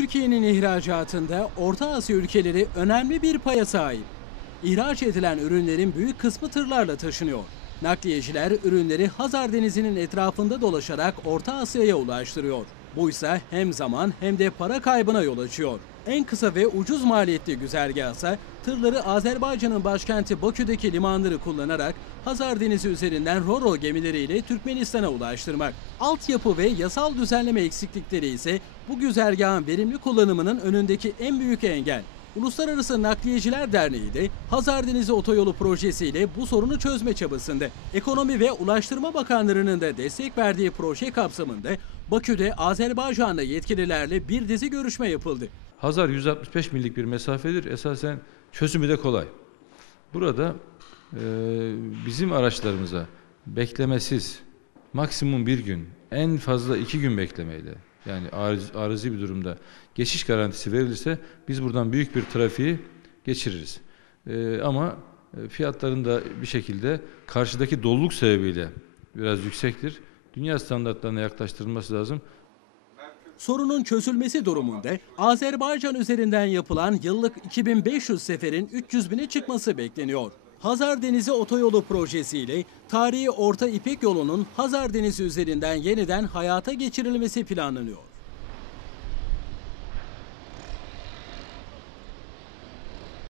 Türkiye'nin ihracatında Orta Asya ülkeleri önemli bir paya sahip. İhraç edilen ürünlerin büyük kısmı tırlarla taşınıyor. Nakliyeciler ürünleri Hazar Denizi'nin etrafında dolaşarak Orta Asya'ya ulaştırıyor. Bu ise hem zaman hem de para kaybına yol açıyor. En kısa ve ucuz maliyetli güzergahsa tırları Azerbaycan'ın başkenti Bakü'deki limanları kullanarak Hazar Denizi üzerinden Roro gemileriyle Türkmenistan'a ulaştırmak. Altyapı ve yasal düzenleme eksiklikleri ise bu güzergahın verimli kullanımının önündeki en büyük engel. Uluslararası Nakliyeciler Derneği de Hazar Denizi Otoyolu projesiyle bu sorunu çözme çabasında. Ekonomi ve Ulaştırma Bakanlarının da destek verdiği proje kapsamında Bakü'de Azerbaycan'la yetkililerle bir dizi görüşme yapıldı. Hazar 165 millik bir mesafedir. Esasen çözümü de kolay. Burada e, bizim araçlarımıza beklemesiz maksimum bir gün, en fazla iki gün beklemeyle yani arız, arızi bir durumda geçiş garantisi verilirse biz buradan büyük bir trafiği geçiririz. E, ama e, fiyatların da bir şekilde karşıdaki doluluk sebebiyle biraz yüksektir. Dünya standartlarına yaklaştırılması lazım. Sorunun çözülmesi durumunda Azerbaycan üzerinden yapılan yıllık 2500 seferin 300 bine çıkması bekleniyor. Hazar Denizi Otoyolu projesiyle tarihi Orta İpek yolunun Hazar Denizi üzerinden yeniden hayata geçirilmesi planlanıyor.